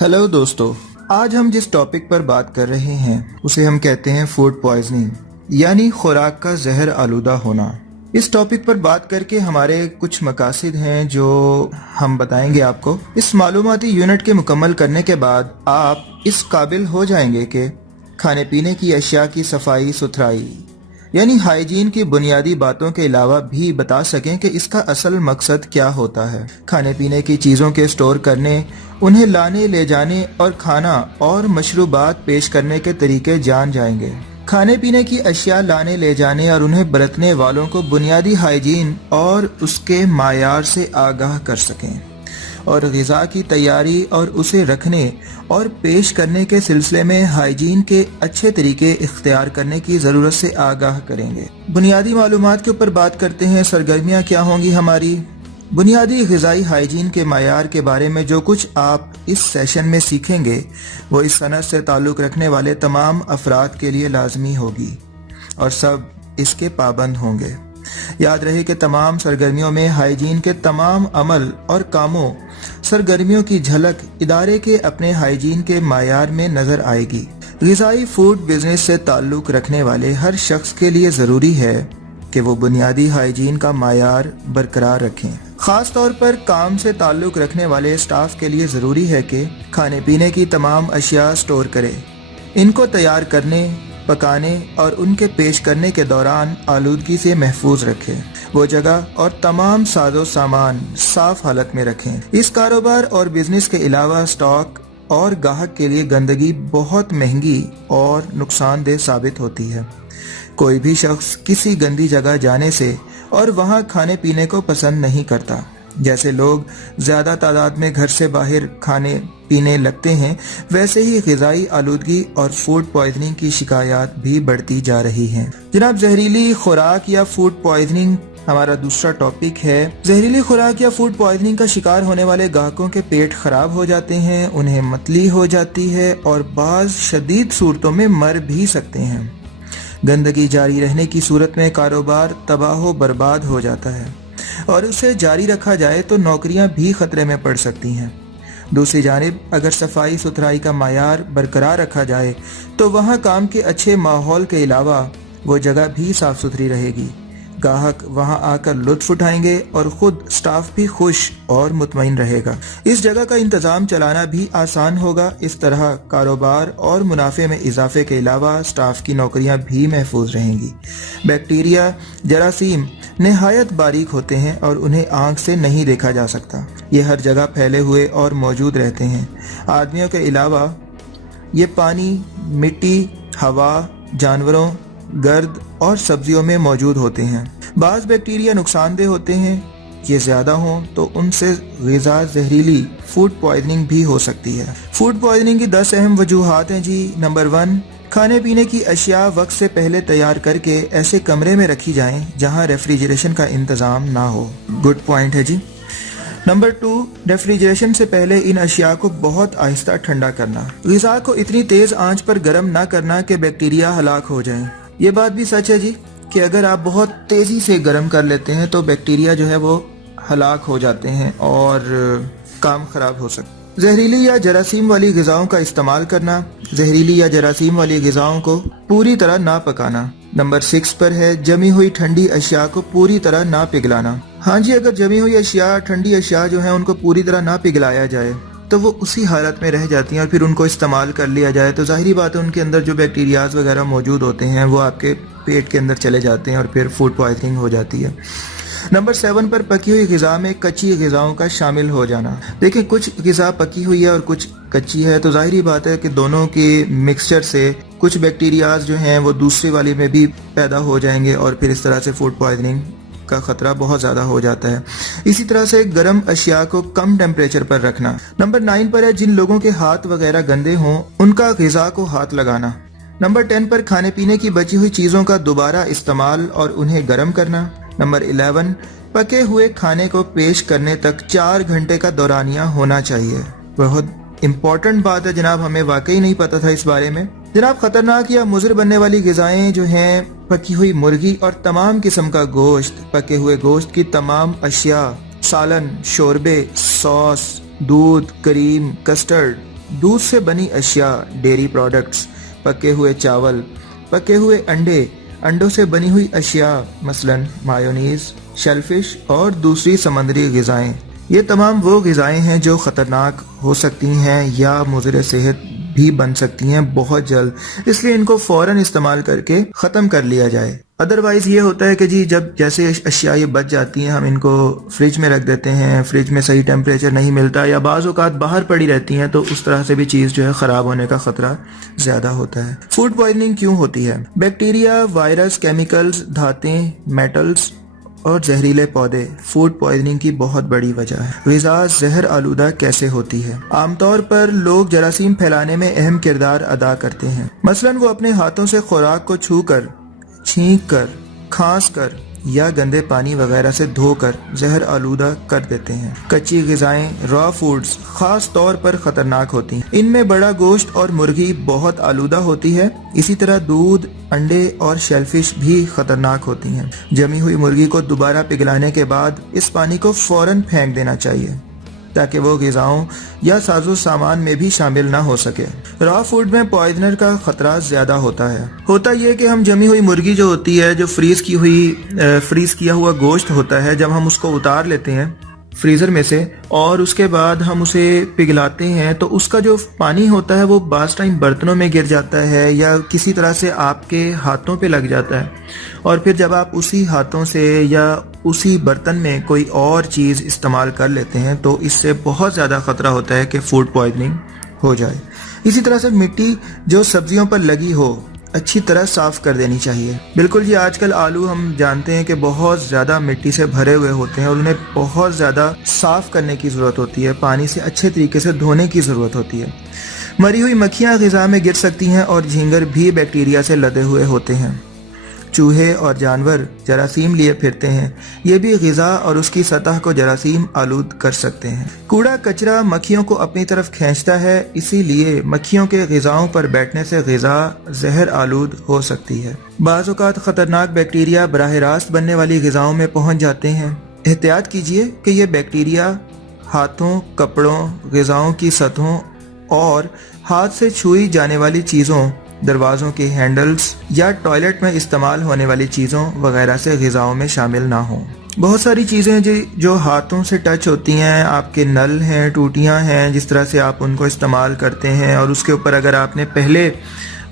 Hello दोस्तों, आज हम जिस टॉपिक पर बात कर रहे हैं उसे हम कहते हैं फूड पॉइजनिंग, यानी खुराक का जहर आलूदा होना। इस टॉपिक पर बात करके हमारे कुछ मकासद हैं जो हम बताएंगे आपको। इस मालूमाती यूनिट के मुकम्मल करने के बाद आप इस काबिल हो जाएंगे कि खाने पीने की अशिया की सफाई सुथराई यानी हाइजीन की बुनियादी बातों के अलावा भी बता सकें कि इसका असल मकसद क्या होता है। खाने पीने की चीज़ों के स्टोर करने, उन्हें लाने ले जाने और खाना और मशरूबात पेश करने के तरीके जान जाएंगे। खाने पीने की अशिया लाने ले जाने और उन्हें बरतने वालों को बुनियादी हाइजीन और उसके मायार से आगाह कर सकें और ग़िज़ा की तैयारी और उसे रखने और पेश करने के सिलसिले में हाइजीन के अच्छे तरीके इख्तियार करने की ज़रूरत से आगाह करेंगे। बुनियादी मालूमात के ऊपर बात करते हैं। सरगर्मियाँ क्या होंगी हमारी? बुनियादी ग़िज़ाई हाइजीन के मायार के बारे में जो कुछ आप इस सेशन में सीखेंगे वो इस सनद से ताल्लुक़ रखने वाले तमाम अफराद के लिए लाजमी होगी और सब इसके पाबंद होंगे। याद रहे कि तमाम सरगर्मियों में हाइजीन के तमाम अमल और कामों सरगर्मियों की झलक इदारे के अपने हाइजीन के मायार में नजर आएगी। ग़िज़ाई फूड बिजनेस से ताल्लुक़ रखने वाले हर शख्स के लिए ज़रूरी है कि वो बुनियादी हाइजीन का मायार बरकरार रखें। ख़ास तौर पर काम से ताल्लुक़ रखने वाले स्टाफ के लिए ज़रूरी है कि खाने पीने की तमाम अशिया स्टोर करें, इनको तैयार करने, पकाने और उनके पेश करने के दौरान आलूदगी से महफूज रखें। वो जगह और तमाम साजो सामान साफ हालत में रखें। इस कारोबार और बिजनेस के अलावा स्टॉक और गाहक के लिए गंदगी बहुत महंगी और नुकसानदेह साबित होती है। कोई भी शख्स किसी गंदी जगह जाने से और वहाँ खाने पीने को पसंद नहीं करता। जैसे लोग ज़्यादा तादाद में घर से बाहर खाने पीने लगते हैं, वैसे ही ग़िज़ाई आलूदगी और फूड पॉइजनिंग की शिकायत भी बढ़ती जा रही हैं। जनाब, जहरीली खुराक या फूड पॉइजनिंग हमारा दूसरा टॉपिक है। जहरीली खुराक या फूड पॉइजनिंग का शिकार होने वाले ग्राहकों के पेट खराब हो जाते हैं, उन्हें मतली हो जाती है और बाज़ शदीद सूरतों में मर भी सकते हैं। गंदगी जारी रहने की सूरत में कारोबार तबाह बर्बाद हो जाता है और उसे जारी रखा जाए तो नौकरियां भी खतरे में पड़ सकती हैं। दूसरी जानिब अगर सफाई सुथराई का मायार बरकरार रखा जाए तो वहाँ काम के अच्छे माहौल के अलावा वो जगह भी साफ सुथरी रहेगी। ग्राहक वहां आकर लुत्फ उठाएंगे और खुद स्टाफ भी खुश और मुतमईन रहेगा। इस जगह का इंतजाम चलाना भी आसान होगा। इस तरह कारोबार और मुनाफे में इजाफे के अलावा स्टाफ की नौकरियां भी महफूज रहेंगी। बैक्टीरिया, जरासीम निहायत बारीक होते हैं और उन्हें आंख से नहीं देखा जा सकता। ये हर जगह फैले हुए और मौजूद रहते हैं। आदमियों के अलावा ये पानी, मिट्टी, हवा, जानवरों, गर्द और सब्जियों में मौजूद होते हैं। बाज़ बैक्टीरिया नुकसानदेह होते हैं। ये ज़्यादा हों तो उनसे ग़िज़ा जहरीली फूड पॉइजनिंग भी हो सकती है। फूड पॉइजनिंग की 10 अहम वजूहात हैं जी। नंबर 1, खाने पीने की अशिया वक्त से पहले तैयार करके ऐसे कमरे में रखी जाएं जहां रेफ्रिजरेशन का इंतज़ाम ना हो। गुड पॉइंट है जी। नंबर 2, रेफ्रिजरेशन से पहले इन अशिया को बहुत आहिस्ता ठंडा करना। ग़िज़ा को इतनी तेज़ आंच पर गर्म ना करना कि बैक्टीरिया हलाक हो जाएं। ये बात भी सच है जी कि अगर आप बहुत तेज़ी से गर्म कर लेते हैं तो बैक्टीरिया जो है वो हलाक हो जाते हैं और काम ख़राब हो सकता है। जहरीली या जरासीम वाली ग़िज़ाओं का इस्तेमाल करना। जहरीली या जरासीम वाली ग़िज़ाओं को पूरी तरह ना पकाना। नंबर 6 पर है जमी हुई ठंडी अशिया को पूरी तरह ना पिघलाना। हाँ जी, अगर जमी हुई अशिया, ठंडी अशिया जो है उनको पूरी तरह ना पिघलाया जाए तो वो उसी हालत में रह जाती हैं और फिर उनको इस्तेमाल कर लिया जाए तो ज़ाहिरी बात है उनके अंदर जो बैक्टीरियाज वगैरह मौजूद होते हैं वो आपके पेट के अंदर चले जाते हैं और फिर फूड पॉइजनिंग हो जाती है। नंबर 7 पर पकी हुई ग़िज़ा में कच्ची ग़िज़ाओं का शामिल हो जाना। देखिए, कुछ ग़िज़ा पकी हुई है और कुछ कच्ची है तो ज़ाहिरी बात है कि दोनों के मिक्सचर से कुछ बैक्टीरियाज जो हैं वो दूसरी वाली में भी पैदा हो जाएंगे और फिर इस तरह से फूड पॉइजनिंग का खतरा बहुत ज़्यादा हो जाता है। इसी तरह से गर्म अशिया को कम टेम्परेचर पर रखना। नंबर 9 पर है जिन लोगों के हाथ वगैरह गंदे हों उनका ग़िज़ा को हाथ लगाना। नंबर 10 पर खाने पीने की बची हुई चीज़ों का दोबारा इस्तेमाल और उन्हें गर्म करना। नंबर 11, पके हुए खाने को पेश करने तक 4 घंटे का दौरानिया होना चाहिए। बहुत इम्पोर्टेंट बात है जनाब, हमें वाकई नहीं पता था इस बारे में। जनाब, खतरनाक या मुज़र बनने वाली ग़िज़ाएं जो हैं पकी हुई मुर्गी और तमाम किस्म का गोश्त, पके हुए गोश्त की तमाम अशिया, सालन, शोरबे, सॉस, दूध, क्रीम, कस्टर्ड دودھ سے بنی اشیاء، ڈیری پروڈکٹس، پکے ہوئے چاول، پکے ہوئے انڈے، انڈوں سے بنی ہوئی اشیاء مثلاً مایونیز، شیل فش اور دوسری سمندری غذائیں، یہ تمام وہ غذائیں ہیں جو خطرناک ہو سکتی ہیں یا مضر صحت بھی بن سکتی ہیں بہت جلد، اس لیے ان کو فوراً استعمال کر کے ختم کر لیا جائے۔ ادروائز یہ ہوتا ہے کہ جی جب جیسے اشیاء یہ بچ جاتی ہیں ہم ان کو فریج میں رکھ دیتے ہیں، فریج میں صحیح ٹیمپریچر نہیں ملتا یا بعض اوقات باہر پڑی رہتی ہیں تو اس طرح سے بھی چیز جو ہے خراب ہونے کا خطرہ زیادہ ہوتا ہے۔ فوڈ پوائزننگ کیوں ہوتی ہے؟ بیکٹیریا، وائرس، کیمیکلز، دھاتیں، میٹلز اور زہریلے پودے فوڈ پوائزننگ کی بہت بڑی وجہ ہے۔ غذا زہر آلودہ کیسے ہوتی ہے؟ عام طور پر لوگ جراثیم پھیلانے میں اہم کردار ادا کرتے ہیں، مثلاً وہ اپنے ہاتھوں سے خوراک کو چھو کر، چھینک کر، کھانس کر یا گندے پانی وغیرہ سے دھو کر زہر آلودہ کر دیتے ہیں۔ کچی غذائیں، را فوڈز خاص طور پر خطرناک ہوتی ہیں، ان میں بڑا گوشت اور مرغی بہت آلودہ ہوتی ہے، اسی طرح دودھ، انڈے اور شیل فش بھی خطرناک ہوتی ہیں۔ جمی ہوئی مرغی کو دوبارہ پگھلانے کے بعد اس پانی کو فوراً پھینک دینا چاہیے تاکہ وہ غذاؤں یا سازو سامان میں بھی شامل نہ ہو سکے۔ را فوڈ میں پوائزنر کا خطرہ زیادہ ہوتا ہے۔ ہوتا یہ کہ ہم جمی ہوئی مرغی جو ہوتی ہے، جو فریز کیا ہوا گوشت ہوتا ہے، جب ہم اس کو اتار لیتے ہیں فریزر میں سے اور اس کے بعد ہم اسے پگھلاتے ہیں تو اس کا جو پانی ہوتا ہے وہ بعض ٹائم برتنوں میں گر جاتا ہے یا کسی طرح سے آپ کے ہاتھوں پہ لگ جاتا ہے، اور پھر جب آپ اسی ہاتھوں سے یا اسی برتن میں کوئی اور چیز استعمال کر لیتے ہیں تو اس سے بہت زیادہ خطرہ ہوتا ہے کہ فوڈ پوائزننگ ہو جائے۔ اسی طرح سے مٹی جو سبزیوں پر لگی ہو اچھی طرح صاف کر دینی چاہیے۔ بالکل جی، آج کل آلو ہم جانتے ہیں کہ بہت زیادہ مٹی سے بھرے ہوئے ہوتے ہیں اور انہیں بہت زیادہ صاف کرنے کی ضرورت ہوتی ہے، پانی سے اچھے طریقے سے دھونے کی ضرورت ہوتی ہے۔ مری ہوئی مکھیاں غذا میں گر سکتی ہیں اور جھینگر بھی بیکٹیریا سے لدے ہوئے ہوتے ہیں۔ چوہے اور جانور جراثیم لیے پھرتے ہیں، یہ بھی غذا اور اس کی سطح کو جراثیم آلود کر سکتے ہیں۔ کوڑا کچرا مکھیوں کو اپنی طرف کھینچتا ہے، اسی لیے مکھیوں کے غذاؤں پر بیٹھنے سے غذا زہر آلود ہو سکتی ہے۔ بعض اوقات خطرناک بیکٹیریا براہ راست بننے والی غذاؤں میں پہنچ جاتے ہیں۔ احتیاط کیجیے کہ یہ بیکٹیریا ہاتھوں، کپڑوں، غذاؤں کی سطحوں اور ہاتھ سے چھوئی جانے والی چیزوں، دروازوں کے ہینڈلز یا ٹوائلٹ میں استعمال ہونے والی چیزوں وغیرہ سے غذاؤں میں شامل نہ ہوں۔ بہت ساری چیزیں جو ہاتھوں سے ٹچ ہوتی ہیں، آپ کے نل ہیں، ٹوٹیاں ہیں، جس طرح سے آپ ان کو استعمال کرتے ہیں اور اس کے اوپر اگر آپ نے پہلے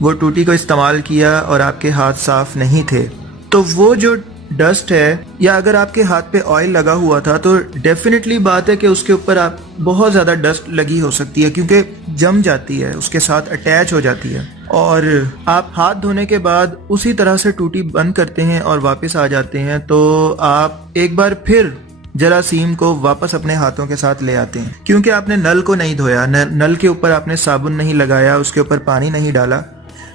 وہ ٹوٹی کو استعمال کیا اور آپ کے ہاتھ صاف نہیں تھے تو وہ جو ڈسٹ ہے، یا اگر آپ کے ہاتھ پہ آئل لگا ہوا تھا تو ڈیفینیٹلی بات ہے کہ اس کے اوپر آپ بہت زیادہ ڈسٹ لگی ہو سکتی ہے کیونکہ جم جاتی ہے، اس کے ساتھ اٹیچ ہو جاتی ہے، اور آپ ہاتھ دھونے کے بعد اسی طرح سے ٹوٹی بند کرتے ہیں اور واپس آ جاتے ہیں تو آپ ایک بار پھر جراثیم کو واپس اپنے ہاتھوں کے ساتھ لے آتے ہیں کیونکہ آپ نے نل کو نہیں دھویا، نل کے اوپر آپ نے صابن نہیں لگایا، اس کے اوپر پانی نہیں ڈالا،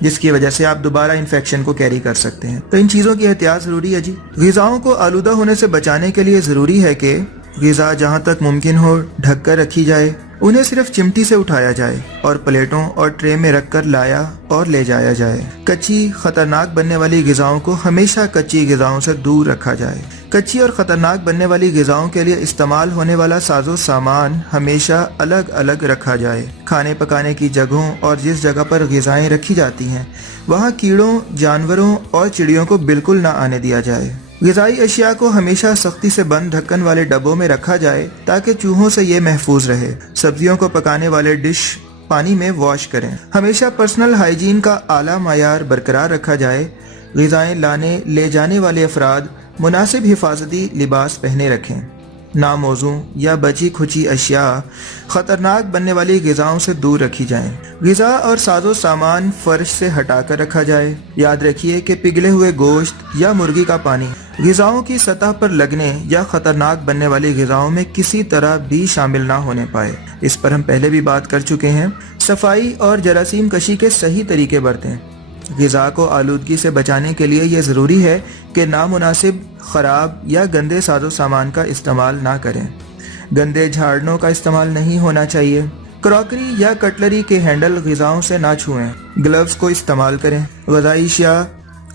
جس کی وجہ سے آپ دوبارہ انفیکشن کو کیری کر سکتے ہیں۔ تو ان چیزوں کی احتیاط ضروری ہے جی۔ غذاؤں کو آلودہ ہونے سے بچانے کے لیے ضروری ہے کہ غذا جہاں تک ممکن ہو ڈھک کر رکھی جائے، انہیں صرف چمٹی سے اٹھایا جائے اور پلیٹوں اور ٹرے میں رکھ کر لایا اور لے جایا جائے۔ کچی خطرناک بننے والی غذاؤں کو ہمیشہ کچی غذاؤں سے دور رکھا جائے۔ کچی اور خطرناک بننے والی غذاؤں کے لیے استعمال ہونے والا ساز و سامان ہمیشہ الگ الگ رکھا جائے۔ کھانے پکانے کی جگہوں اور جس جگہ پر غذائیں رکھی جاتی ہیں وہاں کیڑوں، جانوروں اور چڑیوں کو بالکل نہ آنے دیا جائے۔ غذائی اشیاء کو ہمیشہ سختی سے بند ڈھکن والے ڈبوں میں رکھا جائے تاکہ چوہوں سے یہ محفوظ رہے۔ سبزیوں کو پکانے والے ڈش پانی میں واش کریں۔ ہمیشہ پرسنل ہائیجین کا اعلیٰ معیار برقرار رکھا جائے۔ غذائیں لانے لے جانے والے افراد مناسب حفاظتی لباس پہنے رکھیں۔ ناموزوں یا بچی کھچی اشیاء خطرناک بننے والی غذاؤں سے دور رکھی جائیں۔ غذا اور ساز و سامان فرش سے ہٹا کر رکھا جائے۔ یاد رکھیے کہ پگھلے ہوئے گوشت یا مرغی کا پانی غذاؤں کی سطح پر لگنے یا خطرناک بننے والی غذاؤں میں کسی طرح بھی شامل نہ ہونے پائے۔ اس پر ہم پہلے بھی بات کر چکے ہیں۔ صفائی اور جراثیم کشی کے صحیح طریقے برتیں۔ غذا کو آلودگی سے بچانے کے لیے یہ ضروری ہے کہ نامناسب، خراب یا گندے ساز و سامان کا استعمال نہ کریں۔ گندے جھاڑنوں کا استعمال نہیں ہونا چاہیے۔ کراکری یا کٹلری کے ہینڈل غذاؤں سے نہ چھوئیں۔ گلوز کو استعمال کریں۔ غذائی اشیاء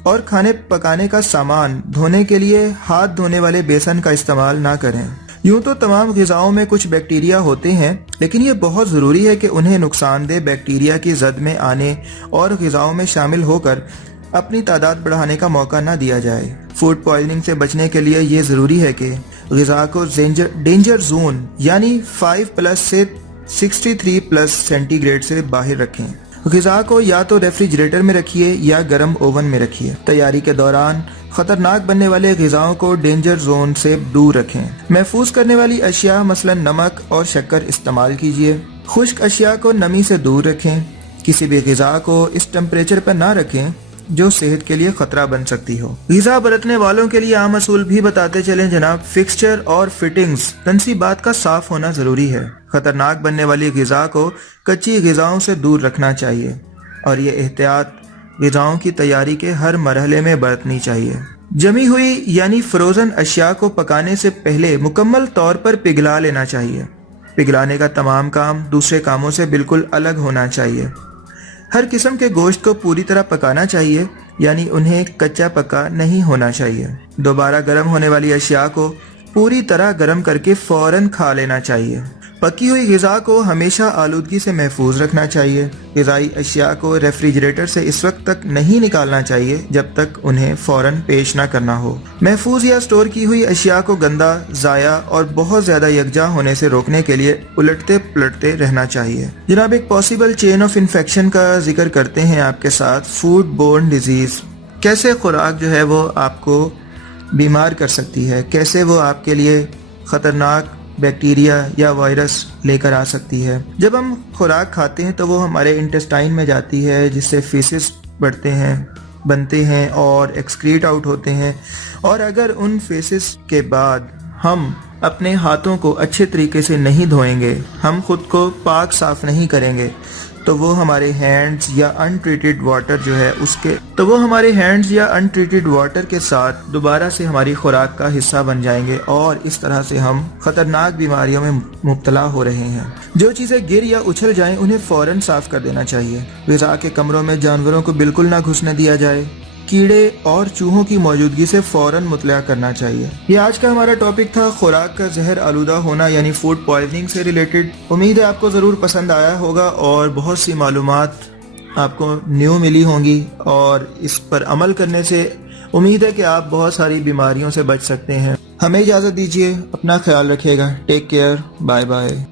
اور کھانے پکانے کا سامان دھونے کے لیے ہاتھ دھونے والے بیسن کا استعمال نہ کریں۔ यूं तो तमाम ग़िज़ाओं में कुछ बैक्टीरिया होते हैं, लेकिन ये बहुत ज़रूरी है कि उन्हें नुकसानदेह बैक्टीरिया की जद में आने और ग़िज़ाओं में शामिल होकर अपनी तादाद बढ़ाने का मौका ना दिया जाए। फूड पॉइजनिंग से बचने के लिए ये ज़रूरी है कि ग़िज़ा को डेंजर जोन यानी 5+ से 63+ सेंटीग्रेड से बाहर रखें। ग़िज़ा को या तो रेफ्रिजरेटर में रखिए या गर्म ओवन में रखिए। तैयारी के दौरान खतरनाक बनने वाले ग़िज़ाओं को डेंजर जोन से दूर रखें। महफूज करने वाली अशिया मसलन नमक और शक्कर इस्तेमाल कीजिए। खुश्क अशिया को नमी से दूर रखें। किसी भी ग़िज़ा को इस टेम्परेचर पर ना रखें जो सेहत के लिए खतरा बन सकती हो। ग़िज़ा बरतने वालों के लिए आम असूल भी बताते चलें जनाब। फिक्सचर और फिटिंग्स तनसीबात का साफ होना जरूरी है। खतरनाक बनने वाली ग़िज़ा को कच्ची ग़िज़ाओं से दूर रखना चाहिए और ये एहतियात ग़िज़ाओं की तैयारी के हर मरहले में बरतनी चाहिए। जमी हुई यानी फ्रोज़न अशिया को पकाने से पहले मुकम्मल तौर पर पिघला लेना चाहिए। पिघलाने का तमाम काम दूसरे कामों से बिल्कुल अलग होना चाहिए। हर किस्म के गोश्त को पूरी तरह पकाना चाहिए, यानी उन्हें कच्चा पका नहीं होना चाहिए। दोबारा गर्म होने वाली अशिया को पूरी तरह गर्म करके फौरन खा लेना चाहिए। पकी हुई ग़िज़ा को हमेशा आलूदगी से महफूज रखना चाहिए। ग़िज़ाई अशिया को रेफ्रिजरेटर से इस वक्त तक नहीं निकालना चाहिए जब तक उन्हें फौरन पेश ना करना हो। महफूज या स्टोर की हुई अशिया को गंदा, ज़ाया और बहुत ज़्यादा यकजा होने से रोकने के लिए उलटते पलटते रहना चाहिए। जनाब, एक पॉसिबल चेन ऑफ इन्फेक्शन का जिक्र करते हैं आपके साथ, फूड बोर्न डिजीज़। कैसे खुराक जो है वो आपको बीमार कर सकती है, कैसे वो आपके लिए ख़तरनाक बैक्टीरिया या वायरस लेकर आ सकती है। जब हम खुराक खाते हैं तो वो हमारे इंटेस्टाइन में जाती है, जिससे फीसिस बनते हैं और एक्सक्रीट आउट होते हैं। और अगर उन फीसिस के बाद हम अपने हाथों को अच्छे तरीके से नहीं धोएंगे, हम खुद को पाक साफ नहीं करेंगे, तो वो हमारे हैंड्स या अनट्रीटेड वाटर के साथ दोबारा से हमारी खुराक का हिस्सा बन जाएंगे और इस तरह से हम खतरनाक बीमारियों में मुब्तला हो रहे हैं। जो चीज़ें गिर या उछल जाएं उन्हें फौरन साफ कर देना चाहिए। ग़िज़ा के कमरों में जानवरों को बिल्कुल ना घुसने दिया जाए। कीड़े और चूहों की मौजूदगी से फौरन मुतला करना चाहिए। ये आज का हमारा टॉपिक था, खुराक का जहर आलूदा होना यानी फूड पॉइजनिंग से रिलेटेड। उम्मीद है आपको ज़रूर पसंद आया होगा और बहुत सी मालूमात आपको न्यू मिली होंगी और इस पर अमल करने से उम्मीद है कि आप बहुत सारी बीमारियों से बच सकते हैं। हमें इजाज़त दीजिए, अपना ख्याल रखिएगा। Take care, bye bye.